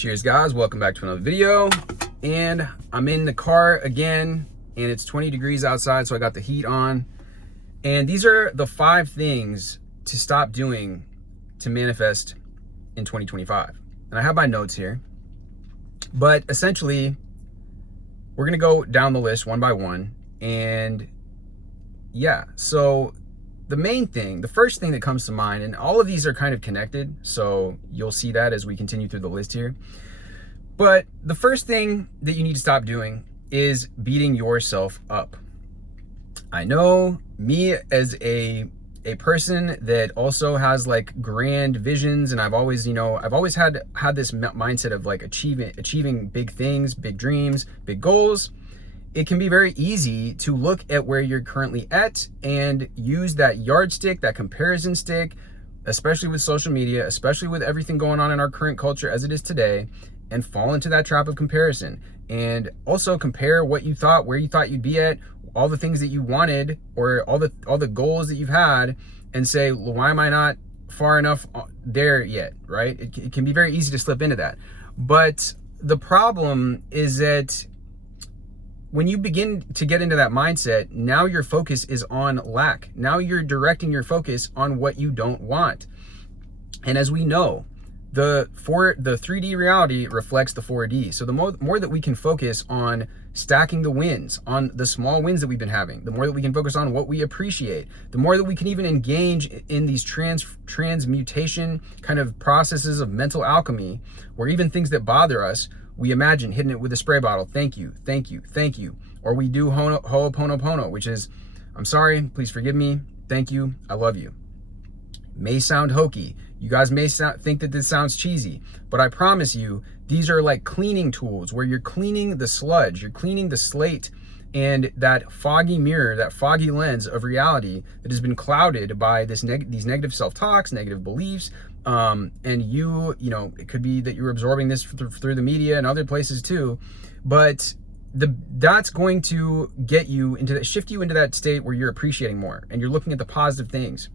Cheers guys, welcome back to another video. And I'm in the car again and it's 20 degrees outside, so I got the heat on. And these are the 5 things to stop doing to manifest in 2025. And I have my notes here, but essentially we're gonna go down the list one by one. And yeah, so the first thing that comes to mind, and all of these are kind of connected, so you'll see that as we continue through the list here. But the first thing that you need to stop doing is beating yourself up. I know me as a person that also has like grand visions, and I've always had this mindset of like achieving big things, big dreams, big goals. It can be very easy to look at where you're currently at and use that yardstick, that comparison stick, especially with social media, especially with everything going on in our current culture as it is today, and fall into that trap of comparison. And also compare what you thought, where you thought you'd be at, all the things that you wanted, or all the goals that you've had, and say, well, why am I not far enough there yet, right? It can be very easy to slip into that. But the problem is that when you begin to get into that mindset, now your focus is on lack. Now you're directing your focus on what you don't want. And as we know, the 3D reality reflects the 4D. So the more that we can focus on stacking the wins, on the small wins that we've been having, the more that we can focus on what we appreciate, the more that we can even engage in these transmutation kind of processes of mental alchemy, where even things that bother us, we imagine hitting it with a spray bottle. Thank you, thank you, thank you. Or we do ho'oponopono, which is, I'm sorry, please forgive me, thank you, I love you. May sound hokey. You guys may think that this sounds cheesy, but I promise you, these are like cleaning tools where you're cleaning the sludge, you're cleaning the slate and that foggy mirror, that foggy lens of reality that has been clouded by these negative self-talks, negative beliefs. And it could be that you're absorbing this through the media and other places too, but that's going to shift you into that state where you're appreciating more and you're looking at the positive things,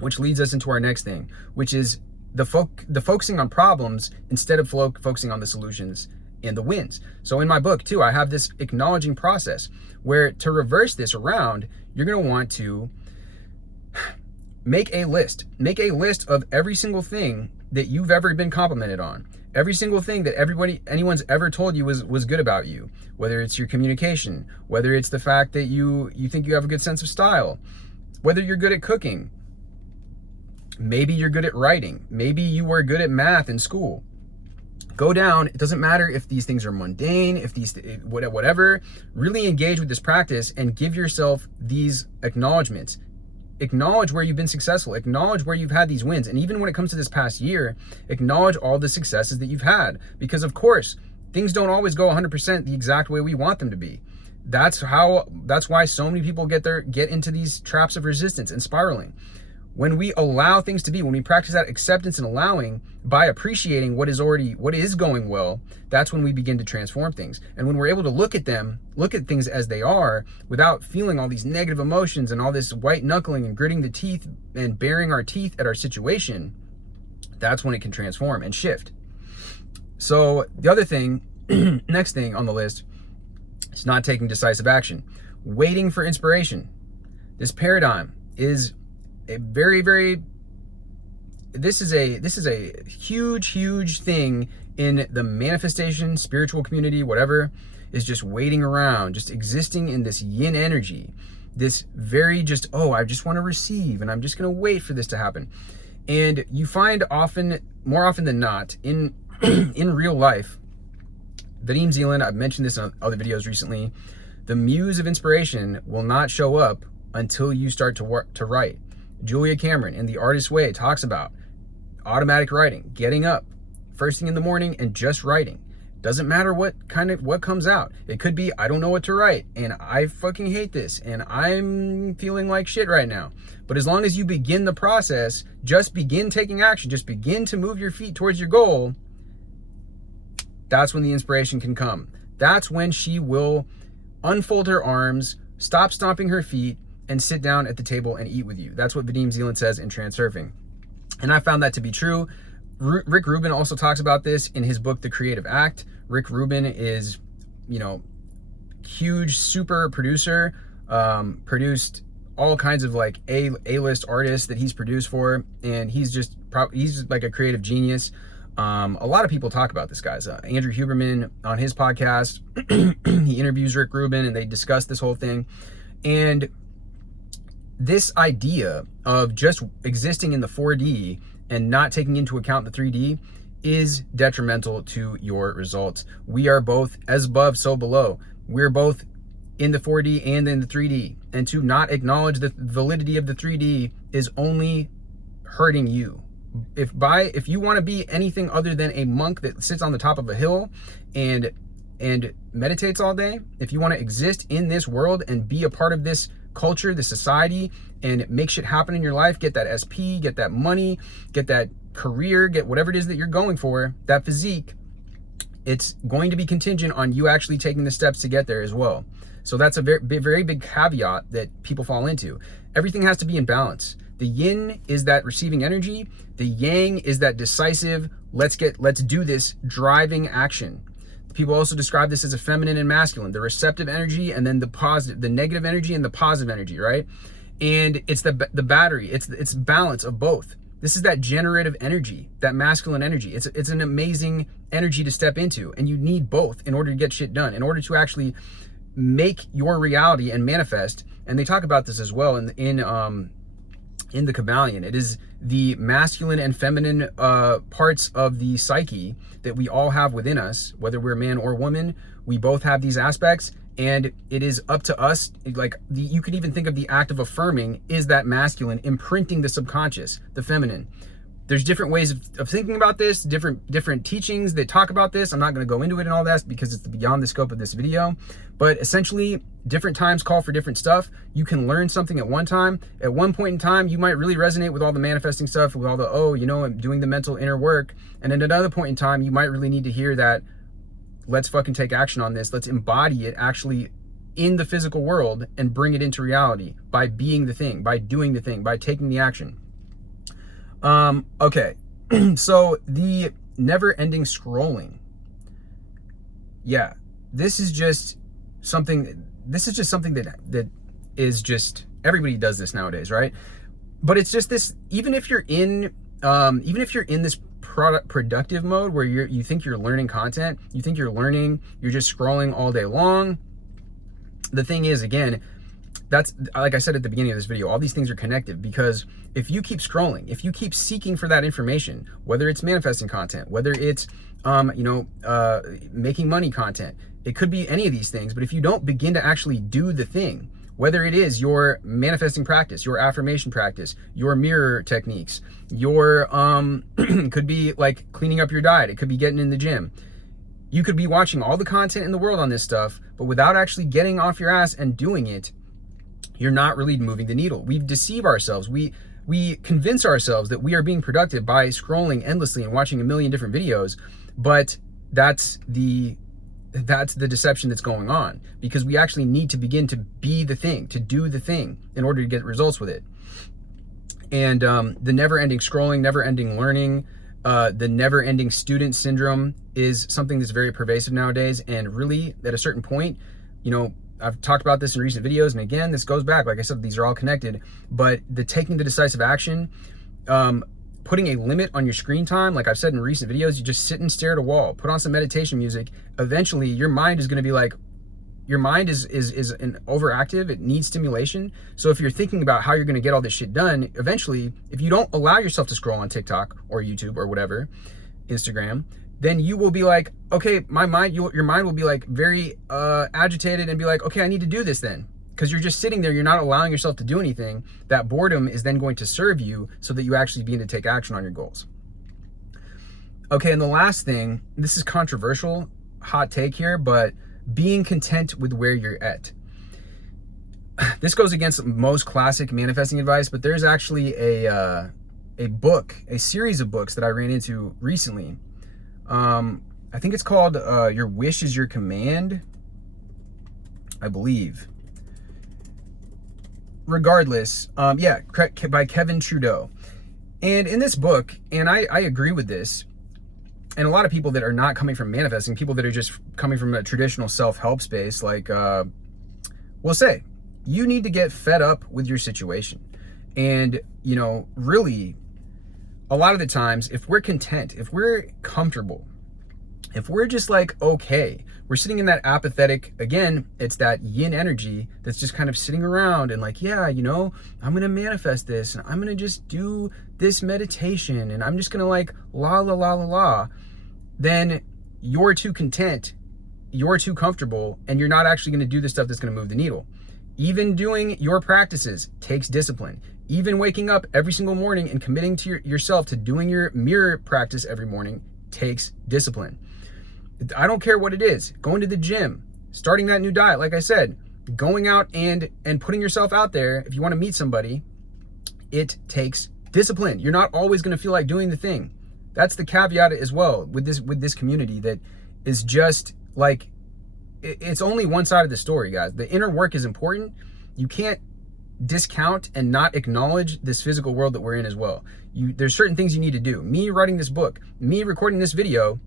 which leads us into our next thing, which is the focusing on problems instead of focusing on the solutions and the wins. So in my book too, I have this acknowledging process where, to reverse this around, you're going to want to make a list of every single thing that you've ever been complimented on, every single thing that anyone's ever told you was good about you, whether it's your communication, whether it's the fact that you think you have a good sense of style, whether you're good at cooking, maybe you're good at writing, maybe you were good at math in school. Go down. It doesn't matter if these things are mundane, whatever, really engage with this practice and give yourself these acknowledgments. Acknowledge where you've been successful, acknowledge where you've had these wins. And even when it comes to this past year, acknowledge all the successes that you've had, because of course, things don't always go 100% the exact way we want them to be. That's why so many people get into these traps of resistance and spiraling. When we allow things to be, when we practice that acceptance and allowing by appreciating what is going well, that's when we begin to transform things. And when we're able to look at things as they are without feeling all these negative emotions and all this white knuckling and gritting the teeth and baring our teeth at our situation, that's when it can transform and shift. So the other thing, next thing on the list, is not taking decisive action, waiting for inspiration. This paradigm is a this is a huge thing in the manifestation, spiritual community, whatever, is just waiting around, just existing in this yin energy, this very I just want to receive and I'm just going to wait for this to happen. And you find more often than not in real life, Vadim Zeland, I've mentioned this in other videos recently, the muse of inspiration will not show up until you start to write. Julia Cameron, in The Artist's Way, talks about automatic writing, getting up first thing in the morning and just writing. Doesn't matter what comes out. It could be, I don't know what to write and I fucking hate this and I'm feeling like shit right now. But as long as you begin the process, just begin taking action, just begin to move your feet towards your goal, that's when the inspiration can come. That's when she will unfold her arms, stop stomping her feet, and sit down at the table and eat with you. That's what Vadim Zeland says in Transurfing. And I found that to be true. Rick Rubin also talks about this in his book, The Creative Act. Rick Rubin is, you know, huge, super producer, produced all kinds of like A-list artists that he's produced for, and he's just like a creative genius. A lot of people talk about this guy. Andrew Huberman on his podcast, he interviews Rick Rubin and they discuss this whole thing. And this idea of just existing in the 4D and not taking into account the 3D is detrimental to your results. We are both as above, so below. We're both in the 4D and in the 3D. And to not acknowledge the validity of the 3D is only hurting you. If you want to be anything other than a monk that sits on the top of a hill and meditates all day, if you want to exist in this world and be a part of this culture, this society, and make shit happen in your life, get that SP, get that money, get that career, get whatever it is that you're going for, that physique, it's going to be contingent on you actually taking the steps to get there as well. So that's a very big caveat that people fall into. Everything has to be in balance. The yin is that receiving energy. The yang is that decisive, let's do this driving action. People also describe this as a feminine and masculine, the receptive energy and then the negative energy and the positive energy, right? And it's the battery, it's balance of both. This is that generative energy, that masculine energy. It's an amazing energy to step into, and you need both in order to get shit done, in order to actually make your reality and manifest. And they talk about this as well in the Kabbalion. It is the masculine and feminine parts of the psyche that we all have within us, whether we're man or woman. We both have these aspects, and it is up to us. Like you could even think of the act of affirming is that masculine imprinting the subconscious, the feminine. There's different ways of thinking about this, different teachings that talk about this. I'm not going to go into it and all that because it's beyond the scope of this video. But essentially, different times call for different stuff. You can learn something at one time. At one point in time, you might really resonate with all the manifesting stuff, with all the, I'm doing the mental inner work. And at another point in time, you might really need to hear that, let's fucking take action on this. Let's embody it actually in the physical world and bring it into reality by being the thing, by doing the thing, by taking the action. Okay, so the never-ending scrolling. Yeah, this is just something that is just, everybody does this nowadays, right? But it's just this, even if you're in this productive mode where you think you're learning content, you think you're learning, you're just scrolling all day long. The thing is, again, that's, like I said at the beginning of this video, all these things are connected, because if you keep scrolling, if you keep seeking for that information, whether it's manifesting content, whether it's, making money content, it could be any of these things, but if you don't begin to actually do the thing, whether it is your manifesting practice, your affirmation practice, your mirror techniques, your, could be like cleaning up your diet, it could be getting in the gym. You could be watching all the content in the world on this stuff, but without actually getting off your ass and doing it, you're not really moving the needle. We deceive ourselves. We convince ourselves that we are being productive by scrolling endlessly and watching a million different videos, but that's the deception that's going on, because we actually need to begin to be the thing, to do the thing in order to get results with it. And the never-ending scrolling, never-ending learning, the never-ending student syndrome is something that's very pervasive nowadays. And really, at a certain point, I've talked about this in recent videos, and again, this goes back, like I said, these are all connected, but taking the decisive action, putting a limit on your screen time, like I've said in recent videos, you just sit and stare at a wall, put on some meditation music. Eventually, your mind is going to be like, your mind is overactive, it needs stimulation. So if you're thinking about how you're going to get all this shit done, eventually, if you don't allow yourself to scroll on TikTok or YouTube or whatever, Instagram, then you will be like, okay, your mind will be like very agitated and be like, okay, I need to do this then. Because you're just sitting there, you're not allowing yourself to do anything. That boredom is then going to serve you so that you actually begin to take action on your goals. Okay, and the last thing, this is controversial, hot take here, but being content with where you're at. This goes against most classic manifesting advice, but there's actually a series of books that I ran into recently. I think it's called Your Wish is Your Command, I believe. Regardless, by Kevin Trudeau. And in this book, and I agree with this, and a lot of people that are not coming from manifesting, people that are just coming from a traditional self-help space, like, will say, you need to get fed up with your situation. And, you know, really, a lot of the times, if we're content, if we're comfortable, if we're just like, okay, we're sitting in that apathetic, again, it's that yin energy that's just kind of sitting around and like, yeah, you know, I'm going to manifest this and I'm going to just do this meditation and I'm just going to like la, la, la, la, la. Then you're too content, you're too comfortable, and you're not actually going to do the stuff that's going to move the needle. Even doing your practices takes discipline. Even waking up every single morning and committing to yourself to doing your mirror practice every morning takes discipline. I don't care what it is. Going to the gym, starting that new diet, like I said, going out and putting yourself out there. If you want to meet somebody, it takes discipline. You're not always going to feel like doing the thing. That's the caveat as well with this community that is just like, it's only one side of the story, guys. The inner work is important. You can't discount and not acknowledge this physical world that we're in as well. There's certain things you need to do. Me writing this book, me recording this video,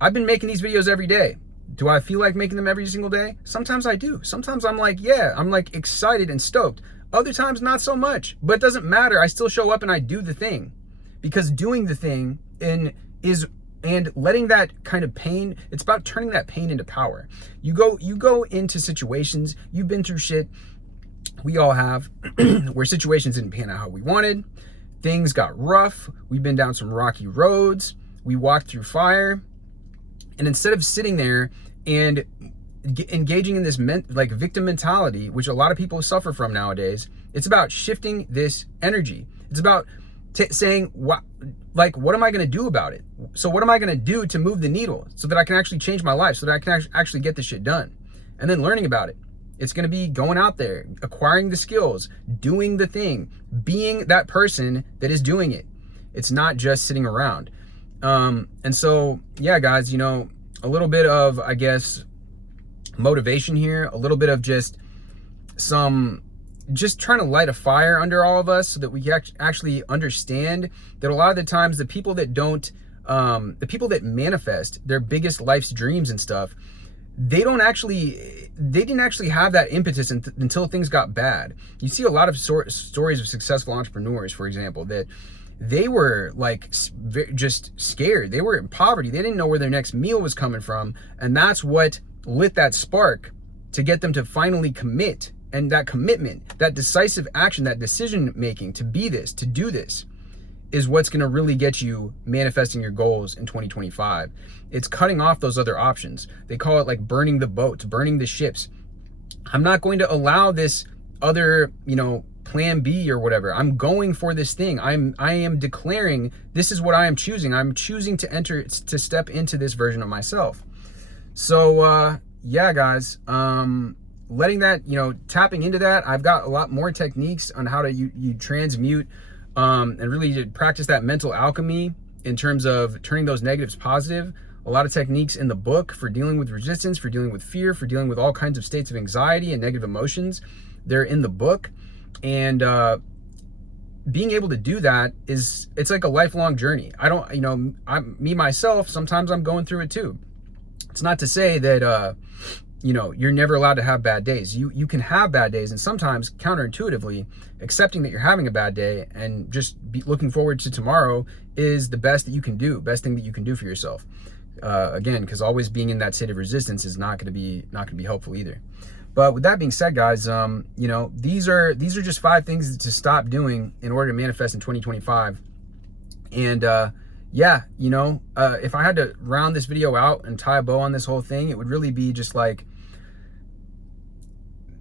I've been making these videos every day. Do I feel like making them every single day? Sometimes I do. Sometimes I'm like, yeah, I'm like excited and stoked. Other times not so much, but it doesn't matter. I still show up and I do the thing, because doing the thing and letting that kind of pain, it's about turning that pain into power. You go into situations, you've been through shit, we all have, where situations didn't pan out how we wanted. Things got rough. We've been down some rocky roads. We walked through fire. And instead of sitting there and engaging in this like victim mentality, which a lot of people suffer from nowadays, it's about shifting this energy. It's about saying, what am I going to do about it? So what am I going to do to move the needle so that I can actually change my life, so that I can actually get this shit done? And then learning about it. It's going to be going out there, acquiring the skills, doing the thing, being that person that is doing it. It's not just sitting around. And so, yeah, guys, you know, a little bit of, I guess, motivation here, a little bit of just trying to light a fire under all of us so that we actually understand that a lot of the times the people that manifest their biggest life's dreams and stuff, they didn't actually have that impetus until things got bad. You see a lot of stories of successful entrepreneurs, for example, that they were like just scared. They were in poverty. They didn't know where their next meal was coming from. And that's what lit that spark to get them to finally commit. And that commitment, that decisive action, that decision making to be this, to do this, is what's going to really get you manifesting your goals in 2025. It's cutting off those other options. They call it like burning the boats, burning the ships. I'm not going to allow this other, you know, plan B or whatever. I'm going for this thing. I am declaring this is what I am choosing. I'm choosing to step into this version of myself. So yeah, guys, letting that, you know, tapping into that. I've got a lot more techniques on how to you transmute and really to practice that mental alchemy in terms of turning those negatives positive. A lot of techniques in the book for dealing with resistance, for dealing with fear, for dealing with all kinds of states of anxiety and negative emotions. They're in the book. And being able to do that it's like a lifelong journey. I don't, you know, myself, sometimes I'm going through it too. It's not to say that, you know, you're never allowed to have bad days. You can have bad days, and sometimes counterintuitively accepting that you're having a bad day and just looking forward to tomorrow is the best that you can do, best thing that you can do for yourself. Again, because always being in that state of resistance is not going to be helpful either. But with that being said, guys, you know, these are just 5 things to stop doing in order to manifest in 2025. And yeah, you know, if I had to round this video out and tie a bow on this whole thing, it would really be just like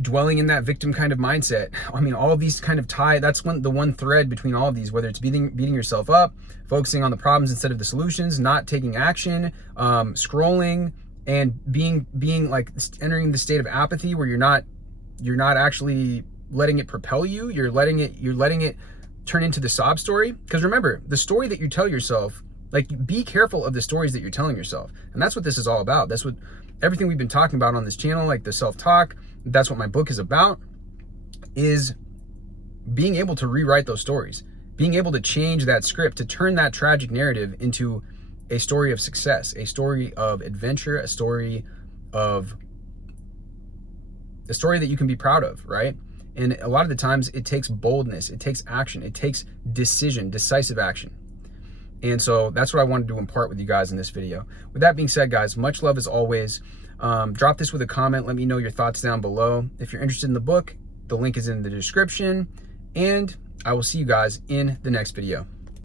dwelling in that victim kind of mindset. I mean, all of these kind of that's the one thread between all of these, whether it's beating yourself up, focusing on the problems instead of the solutions, not taking action, scrolling, and being like entering the state of apathy where you're not actually letting it propel you. You're letting it turn into the sob story. Because remember, the story that you tell yourself, like, be careful of the stories that you're telling yourself. And that's what this is all about. That's what everything we've been talking about on this channel, like the self-talk, that's what my book is about, is being able to rewrite those stories, being able to change that script, to turn that tragic narrative into a story of success, a story of adventure, a story that you can be proud of, right? And a lot of the times it takes boldness, it takes action, it takes decisive action. And so that's what I wanted to impart with you guys in this video. With that being said, guys, much love as always. Drop this with a comment. Let me know your thoughts down below. If you're interested in the book, the link is in the description. And I will see you guys in the next video.